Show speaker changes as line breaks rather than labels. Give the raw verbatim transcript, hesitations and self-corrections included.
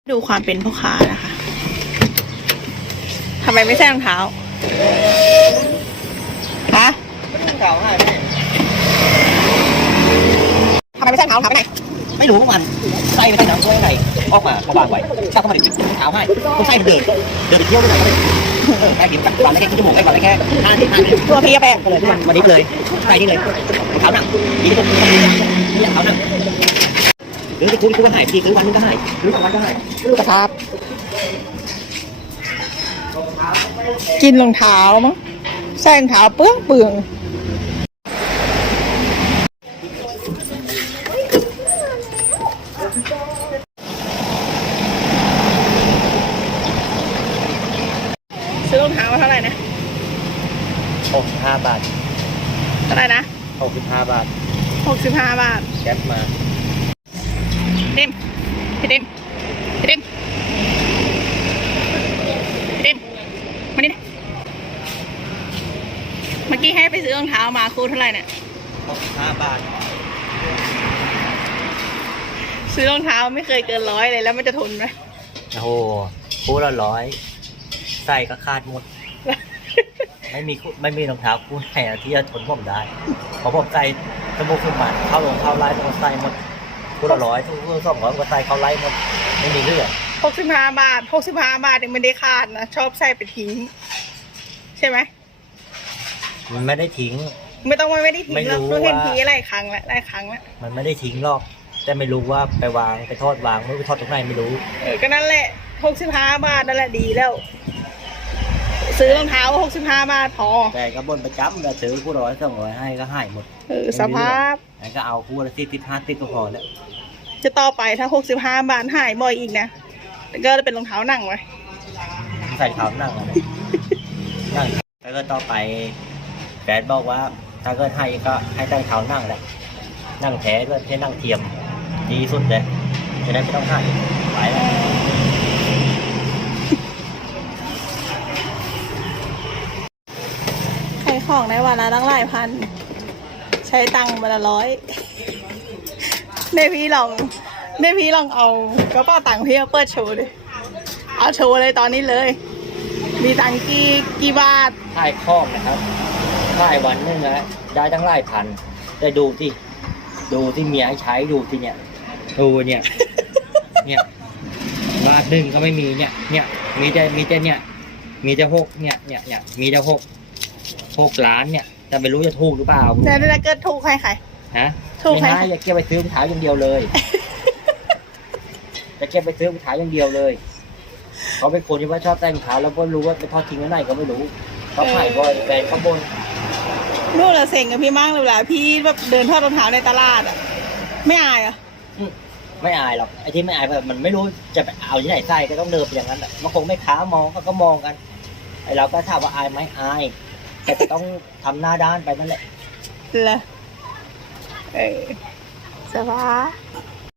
ดูความเป็นพ่อค้านะคะทำไมไม่ใส่รองเท้าฮะ
ไม่รู้เท้าให้ไหม
ทำไมไม่ใส่รองเท้าทำไปไหน
ไม่รู้มันไส้ไปใส่น้ำด้วยไงออกมามาวางไว้เจ้าเข้ามาดิเท้าให้ต้องไส้เดินเดินไปเที่ยวด้วยกันแค่กินกับวันได้แค่ครึ่งชั่วโมงไอ้วันได้แค่ห้าทีห้าที
ตัวพี่แปะ
ก็เลยทุกวันวันนี้เลยไส้นี่เลยเท้าหนักนี่ก็นี่เท้าหนักหรือจะคุ้นคุ้นก็หายทีซื้อวันนึงก็หายซื้อสองวันก็หายซื้อกระชับ
กินรองเท้ามั้งใส่รองเท้าเปื้องเปื้องซื้อรองเท้าเท่าไหร่นะ
หกสิบห้าบาท
เท่าไหร่นะ
หกสิบห้าบาท
หกสิบห้าบาท
แก๊ปมา
เต็มพี่เต็มพี่เต็มพี่เต็มมานี่นะเมื่อกี้ให้ไปซื้อรองเท้ามาคูเท่าไหร่เนี่ย
หกสิบห้าบาท
ซื้อรองเท้าไม่เคยเกินร้อยเลยแล้วมันจะทนไหม
โอ้โหคู่ละร้อยใส่ก็ขาดหมด ไม่มีไม่มีรองเท้าคู่ไหนที่จะทนผมได้เพราะผมใส่สมุกขึ้นมาเข้าลงเข้าไล่ต้องใส่หมดคู่ละร้อยทุกคู่สองร้อยก็ใส่เข้าไล่หมดไม่มีเรื่อง
หกสิบห้าบาทหกสิบห้าบาทยังไม่ได้ขาดนะชอบใส่ไปทิ้งใช่ไหม
มันไม่ได้ทิ้ง
ไม่ต้องไม่ได้ทิ้ง
ไม่
หรอก
รู้
เราเห็น
ว่า
ทีหลายครั้งแล้วหลายครั้งแล้ว
มันไม่ได้ทิ้งหรอกแต่ไม่รู้ว่าไปวางไปทอดวางไม่ไปทอดตรงไหนไม่รู้
เออก็นั่นแหละหกสิบห้าบาทนั่นแหละดีแล้ว ซื้อรองเท้าหกสิบห้าบาทพอ
แต่ก็บนประจำแล้วซื้อคู่ร้อยสองร้อยให้ก็หายหมด
เออสภาพ
แล้วก็เอาคู่ละสิบสิบห้าติดก็พอแล้ว
จะต่อไปถ้าหกสิบห้าบาทหายบ่อยอีกนะก็จะเป็นรองเท้าหนังไว้
ใส่เท้านั่งอะไรนั่งแล้วก็ต่อไปแฟนบอกว่าถ้าเกิดให้ก็ให้ใส่เท้านั่งแหละนั่งแท้ก็ให้นั่งเทียมดีสุดเลยจะได้ไม่ต้องให้ไปแล้ว
ขายของในวันละตั้งหลายพัน ใช้ตังค์วันละร้อยเนพี่ลองเนพี่ลองเอากระเป๋าตังค์พี่มาเปิดโชว์ดิเอาโชว์เลยตอนนี้เลย มีตังค์กี่กี่บาท
ถ่ายคอกนะครับถ่ายวันหนึงนะได้ตั้งหลายพันแต่ดูสิดูที่เมียให้ใช้ดูที่เนี่ยดูเนี่ยเนี่ยบาทหนึ่งก็ไม่มีเนี่ยเนี่ยมีแต่มีแต่เนี่ยมีแต่หกเนี่ยเนี่ยเนี่ยมีแต่หกหกล้านเนี่ยแต่ไม่รู้จะถูกหรือเปล่า
แต่ถ้าเกิดถูกใครใคร
ฮะ
ถูก
ไม่
ไหม
ให้อย่าเก็บไปซื้อรองเท้าอย่างเดียวเลยจะเก็บไปซื้อรองเท้าอย่างเดียวเลยเขาเป็นคนที่ว่าชอบแต่งเท้าแล้วก็รู้ว่าไปทอดทิ้งไว้ไหนก็ไม่รู้เขาขายบ่อยแฟนเขาบ่น
นู่นละเซ็งกับพี่มั่งเลยเวลาพี่แบบเดินทอดรองเท้าในตลาดอ่ะไม่อายอ่ะ
ไม่อายหรอกไอ้ที่ไม่อายแบบมันไม่รู้จะไปเอาที่ไหนใส่ก็ต้องเดินไปอย่างนั้นแหละมันคงไม่ค้ามองก็ก็มองกันไอ้เราก็ถามว่าอายไหมอายแต่ก็ต้องทำหน้าด้านไปนั่นแหละ
เหรอเออสบาย